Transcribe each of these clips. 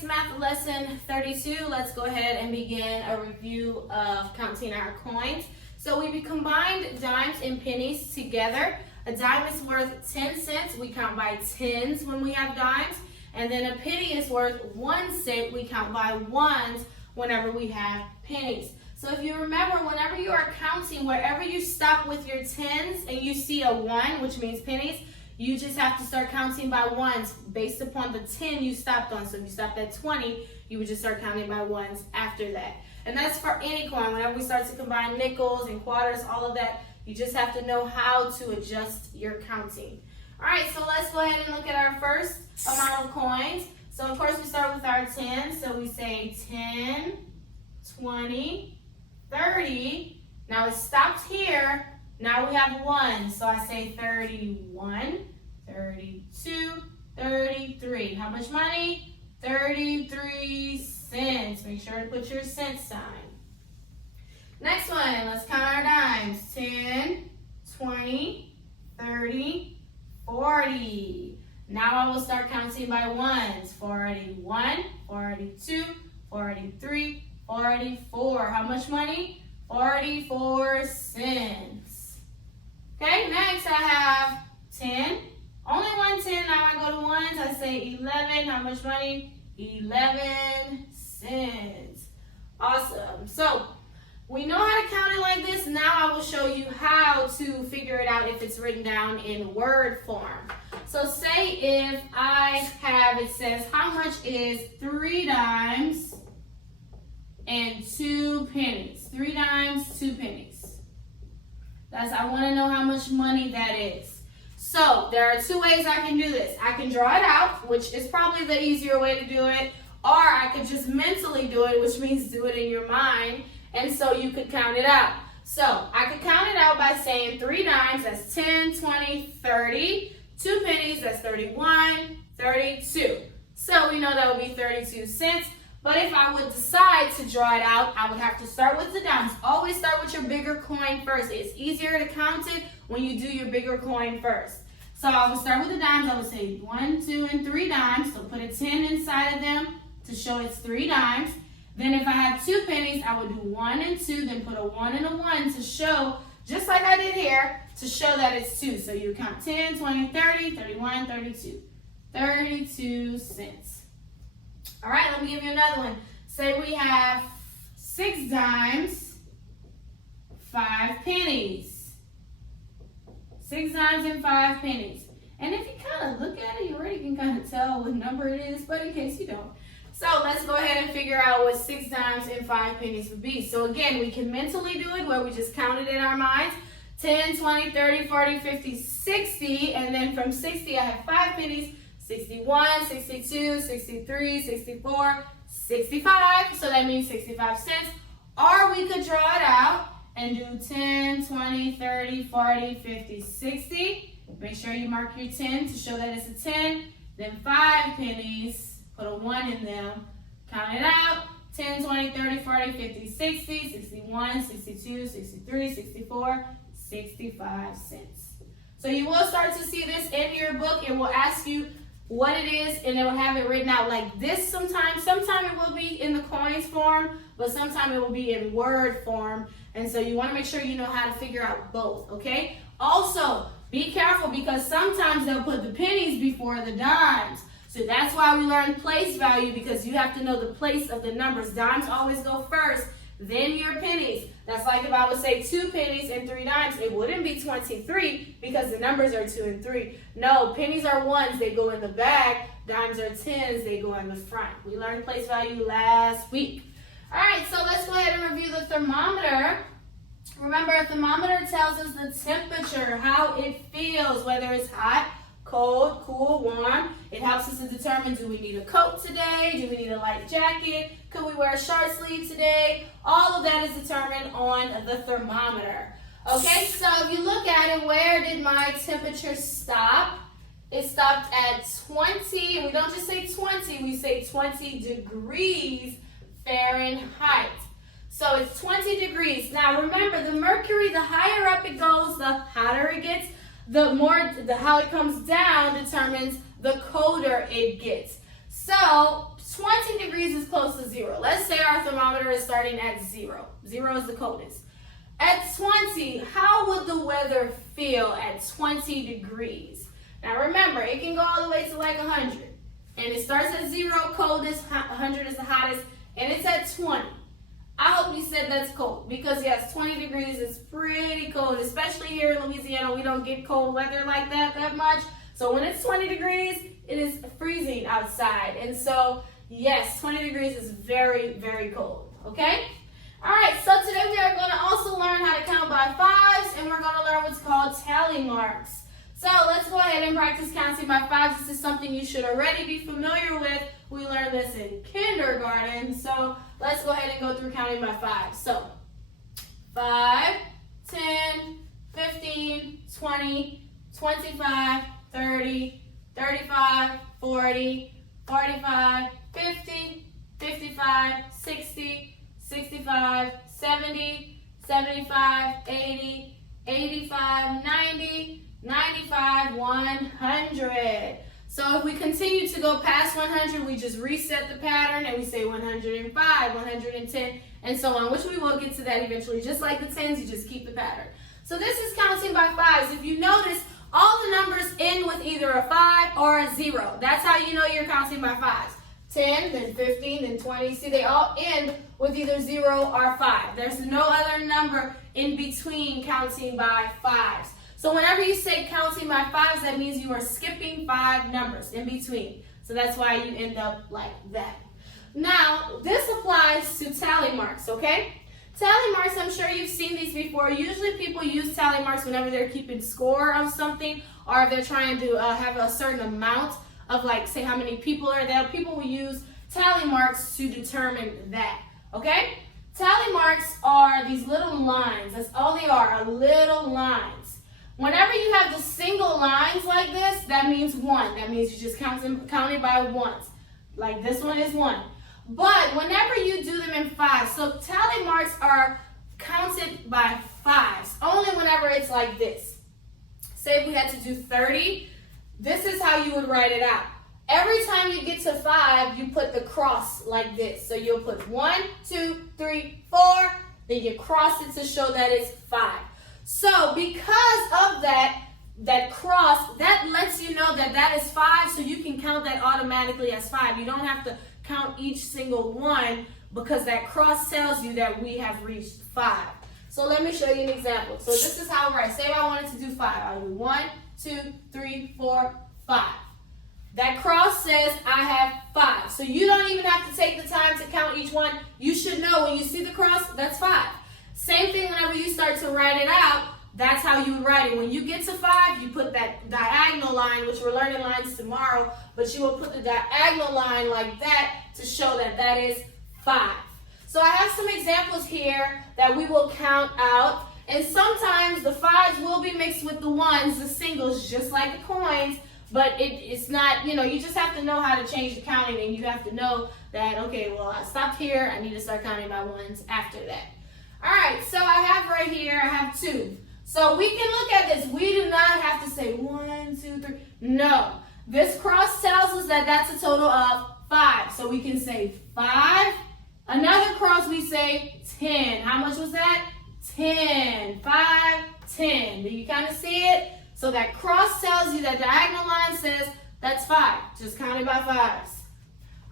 it's math lesson 32. Let's go ahead and begin a review of counting our coins. So we combined dimes and pennies together. A dime is worth 10 cents. We count by tens when we have dimes. And then a penny is worth 1 cent. We count by ones whenever we have pennies. So if you remember, whenever you are counting, wherever you stop with your tens and you see a 1, which means pennies, you just have to start counting by ones based upon the 10 you stopped on. So if you stopped at 20, you would just start counting by ones after that. And that's for any coin. Whenever we start to combine nickels and quarters, all of that, you just have to know how to adjust your counting. All right, so let's go ahead and look at our first amount of coins. So of course we start with our 10. So we say 10, 20, 30. Now it stops here. Now we have 1. So I say 31, 32, 33. How much money? 33 cents. Make sure to put your cent sign. Next one, let's count our dimes. 10, 20, 30, 40. Now I will start counting by ones. 41, 42, 43, 44. How much money? 44 cents. Okay, next I have 10. Only one 10. Now I go to ones. I say 11. How much money? 11 cents. Awesome. So we know how to count it like this. Now I will show you how to figure it out if it's written down in word form. So say if I have, it says, how much is 3 dimes and 2 pennies? 3 dimes, 2 pennies. I want to know how much money that is. So there are 2 ways I can do this. I can draw it out, which is probably the easier way to do it, or I could just mentally do it, which means do it in your mind, and so you could count it out. So I could count it out by saying 3 dimes, that's 10, 20, 30. 2 pennies, that's 31, 32. So we know that would be 32 cents. But if I would decide to draw it out, I would have to start with the dimes. Always start with your bigger coin first. It's easier to count it when you do your bigger coin first. So I would start with the dimes. I would say 1, 2, and 3 dimes. So put a 10 inside of them to show it's 3 dimes. Then if I had 2 pennies, I would do 1 and 2, then put a 1 and a 1 to show, just like I did here, to show that it's 2. So you count 10, 20, 30, 31, 32. 32 cents. All right, let me give you another one. Say we have 6 dimes, 5 pennies. 6 dimes and 5 pennies. And if you kind of look at it, you already can kind of tell what number it is, but in case you don't. So let's go ahead and figure out what 6 dimes and 5 pennies would be. So again, we can mentally do it where we just count it in our minds. 10, 20, 30, 40, 50, 60. And then from 60, I have 5 pennies. 61, 62, 63, 64, 65. So that means 65 cents. Or we could draw it out and do 10, 20, 30, 40, 50, 60. Make sure you mark your 10 to show that it's a 10. Then 5 pennies, put a 1 in them. Count it out. 10, 20, 30, 40, 50, 60, 61, 62, 63, 64, 65 cents. So you will start to see this in your book. It will ask you what it is, and it will have it written out like this sometimes. Sometimes it will be in the coins form, but sometimes it will be in word form. And so you want to make sure you know how to figure out both, okay? Also, be careful because sometimes they'll put the pennies before the dimes. So that's why we learn place value, because you have to know the place of the numbers. Dimes always go first, then your pennies. That's like if I would say 2 pennies and 3 dimes, it wouldn't be 23 because the numbers are 2 and 3. No, pennies are ones, they go in the back. Dimes are tens, they go in the front. We learned place value last week. All right, so let's go ahead and review the thermometer. Remember, a thermometer tells us the temperature, how it feels, whether it's hot, cold, cool, warm. It helps us to determine, do we need a coat today? Do we need a light jacket? Could we wear a short sleeve today? All of that is determined on the thermometer. Okay, so if you look at it, where did my temperature stop? It stopped at 20, and we don't just say 20, we say 20 degrees Fahrenheit. So it's 20 degrees. Now remember, the mercury, the higher up it goes, the hotter it gets. How it comes down determines the colder it gets. So 20 degrees is close to 0. Let's say our thermometer is starting at 0. 0 is the coldest. At 20, how would the weather feel at 20 degrees? Now remember, it can go all the way to like 100. And it starts at 0, coldest, 100 is the hottest, and it's at 20. I hope you said that's cold, because yes, 20 degrees is pretty cold, especially here in Louisiana. We don't get cold weather like that much. So when it's 20 degrees, it is freezing outside. And so, yes, 20 degrees is very, very cold, okay? All right, so today we are going to also learn how to count by fives, and we're going to learn what's called tally marks. So let's go ahead and practice counting by fives. This is something you should already be familiar with. We learned this in kindergarten. So let's go ahead and go through counting by fives. So 5, 10, 15, 20, 25, 30, 35, 40, 45, 50, 55, 60, 65, 70, 75, 80, 85, 90, 95, 100. So if we continue to go past 100, we just reset the pattern and we say 105, 110, and so on, which we will get to that eventually. Just like the tens, you just keep the pattern. So this is counting by fives. If you notice, all the numbers end with either a 5 or a 0. That's how you know you're counting by fives. 10, then 15, then 20. See, they all end with either 0 or 5. There's no other number in between counting by fives. So whenever you say counting by fives, that means you are skipping 5 numbers in between. So that's why you end up like that. Now, this applies to tally marks, okay? Tally marks, I'm sure you've seen these before. Usually people use tally marks whenever they're keeping score of something, or if they're trying to have a certain amount of, like, say how many people are there. People will use tally marks to determine that, okay? Tally marks are these little lines. That's all they are little lines. Whenever you have the single lines like this, that means 1. That means you just counted by ones. Like this one is 1. But whenever you do them in 5, so tally marks are counted by 5s, only whenever it's like this. Say if we had to do 30, this is how you would write it out. Every time you get to 5, you put the cross like this. So you'll put 1, 2, 3, 4, then you cross it to show that it's 5. So because of that cross, that lets you know that that is 5, so you can count that automatically as 5. You don't have to count each single one because that cross tells you that we have reached 5. So let me show you an example. So this is how I write. Say I wanted to do 5. I'll do 1, 2, 3, 4, 5. That cross says I have 5. So you don't even have to take the time to count each one. You should know when you see the cross, that's 5. Same thing whenever you start to write it out, that's how you would write it. When you get to 5, you put that diagonal line, which we're learning lines tomorrow, but you will put the diagonal line like that to show that that is 5. So I have some examples here that we will count out, and sometimes the 5s will be mixed with the 1s, the singles, just like the coins, but it's not, you just have to know how to change the counting, and you have to know that, okay, well, I stopped here, I need to start counting by 1s after that. All right, so I have right here, I have 2. So we can look at this. We do not have to say 1, 2, 3. No. This cross tells us that that's a total of 5. So we can say 5. Another cross we say 10. How much was that? 10. 5, 10. Do you kind of see it? So that cross tells you that diagonal line says that's 5. Just count it by 5s.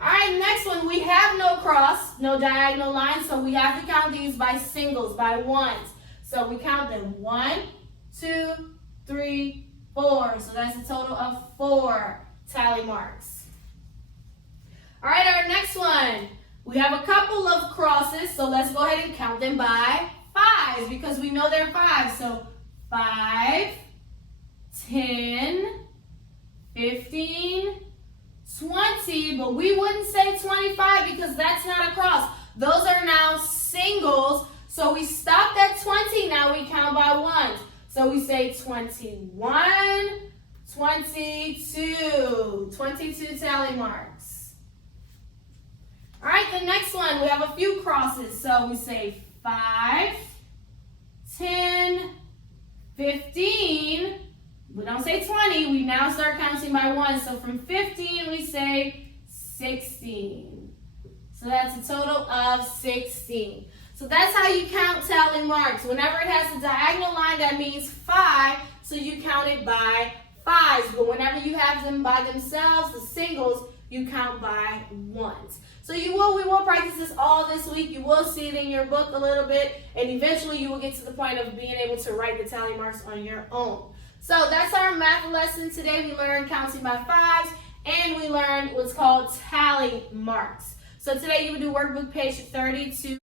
All right, next one, we have no cross, no diagonal line, so we have to count these by singles, by 1s. So we count them 1, 2, 3, 4. So that's a total of 4 tally marks. All right, our next one, we have a couple of crosses, so let's go ahead and count them by 5s because we know they're 5. So 5, 10, 15, 20, but we wouldn't say 25 because that's not a cross. Those are now singles. So we stopped at 20, now we count by 1s. So we say 21, 22. 22 tally marks. All right, the next one, we have a few crosses. So we say 5, 10, 15. We don't say 20, we now start counting by 1. So from 15, we say 16. So that's a total of 16. So that's how you count tally marks. Whenever it has a diagonal line, that means 5, so you count it by 5s. But whenever you have them by themselves, the singles, you count by 1s. So we will practice this all this week. You will see it in your book a little bit, and eventually you will get to the point of being able to write the tally marks on your own. So that's our math lesson today. We learned counting by 5s, and we learned what's called tally marks. So today you will do workbook page 32.